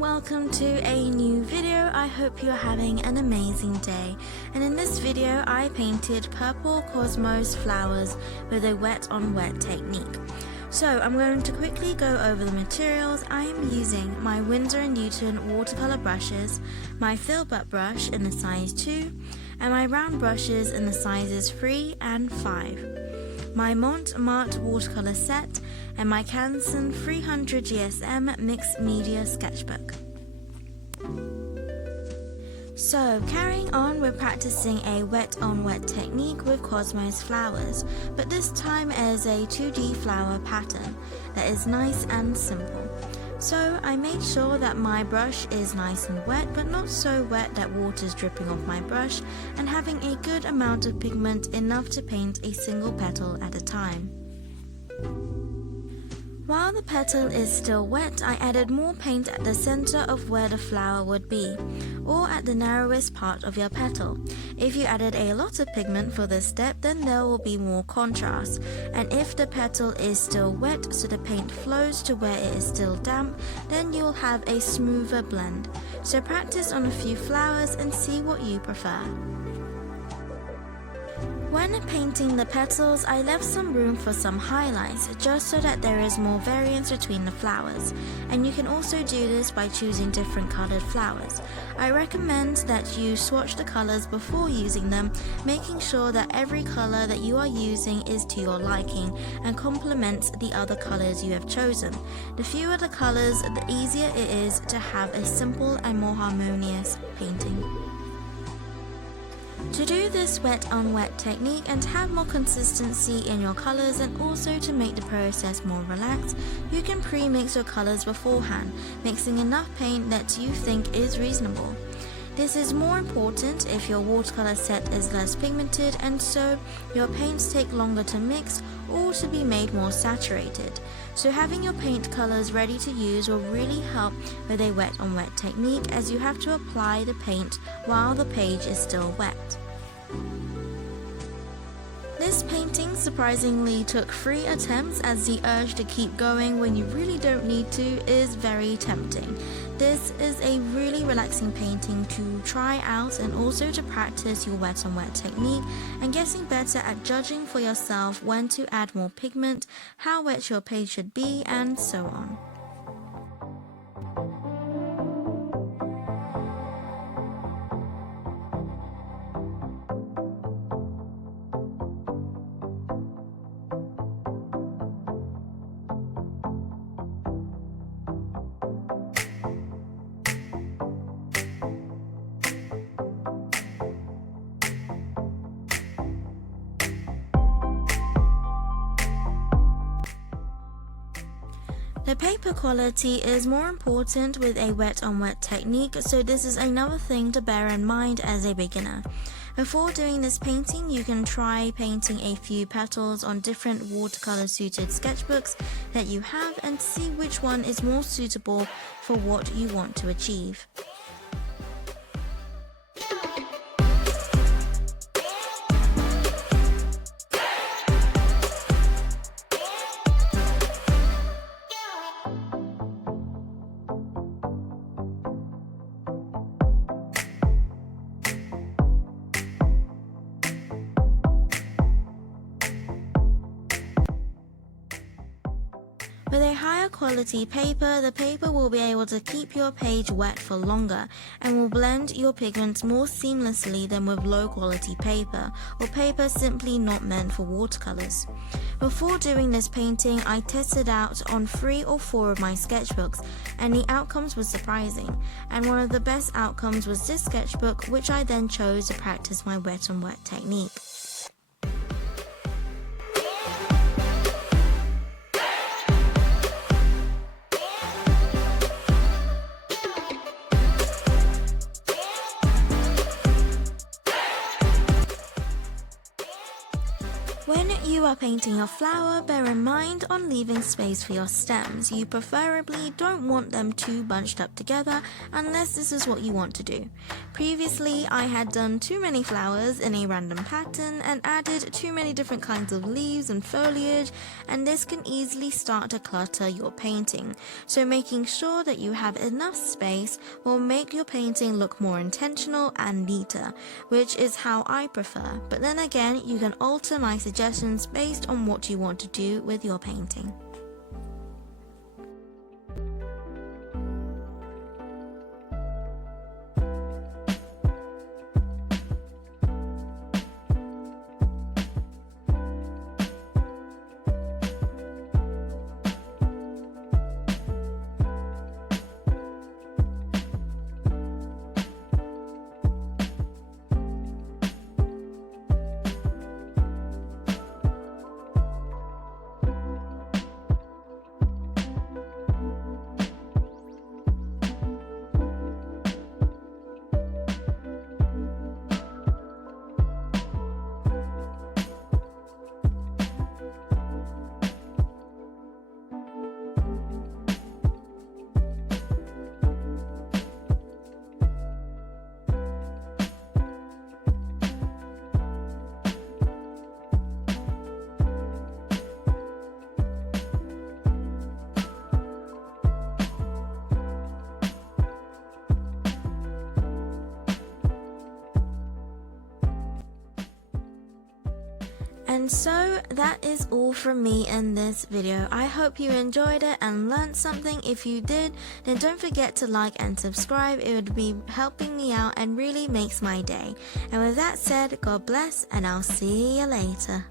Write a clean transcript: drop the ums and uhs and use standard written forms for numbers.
welcome to a new video. I hope you're having an amazing day. And in this video I painted purple cosmos flowers with a wet on wet technique. So I'm going to quickly go over the materials. I am using my Winsor & Newton watercolor brushes, my Filbert brush in the size 2, and my round brushes in the sizes 3 and 5. My Montmartre watercolor set, and my Canson 300 GSM mixed media sketchbook. So carrying on, we're practicing a wet on wet technique with cosmos flowers, but this time as a 2D flower pattern that is nice and simple. So I made sure that my brush is nice and wet, but not so wet that water is dripping off my brush, and having a good amount of pigment, enough to paint a single petal at a time. While the petal is still wet, I added more paint at the center of where the flower would be, or at the narrowest part of your petal. If you added a lot of pigment for this step, then there will be more contrast, and if the petal is still wet so the paint flows to where it is still damp, then you'll have a smoother blend. So practice on a few flowers and see what you prefer. When painting the petals, I left some room for some highlights, just so that there is more variance between the flowers, and you can also do this by choosing different colored flowers. I recommend that you swatch the colors before using them, making sure that every color that you are using is to your liking and complements the other colors you have chosen. The fewer the colors, the easier it is to have a simple and more harmonious painting. To do this wet on wet technique and have more consistency in your colors, and also to make the process more relaxed, you can pre-mix your colors beforehand, mixing enough paint that you think is reasonable. This is more important if your watercolor set is less pigmented, and so your paints take longer to mix or to be made more saturated. So having your paint colors ready to use will really help with a wet on wet technique, as you have to apply the paint while the page is still wet. This painting surprisingly took 3 attempts, as the urge to keep going when you really don't need to is very tempting. This is a really relaxing painting to try out, and also to practice your wet on wet technique and getting better at judging for yourself when to add more pigment, how wet your page should be, and so on. The paper quality is more important with a wet on wet technique, so this is another thing to bear in mind as a beginner. Before doing this painting, you can try painting a few petals on different watercolor suited sketchbooks that you have, and see which one is more suitable for what you want to achieve. With a higher quality paper, the paper will be able to keep your page wet for longer and will blend your pigments more seamlessly than with low quality paper, or paper simply not meant for watercolors. Before doing this painting, I tested out on 3 or 4 of my sketchbooks, and the outcomes were surprising, and one of the best outcomes was this sketchbook, which I then chose to practice my wet on wet technique. When you you are painting your flower, bear in mind on leaving space for your stems. You preferably don't want them too bunched up together unless this is what you want to do. Previously, I had done too many flowers in a random pattern and added too many different kinds of leaves and foliage, and this can easily start to clutter your painting. So making sure that you have enough space will make your painting look more intentional and neater, which is how I prefer. But then again, you can alter my suggestions based on what you want to do with your painting. And so that is all from me in this video. I hope you enjoyed it and learned something. If you did, then don't forget to like and subscribe. It would be helping me out and really makes my day. And with that said, God bless, and I'll see you later.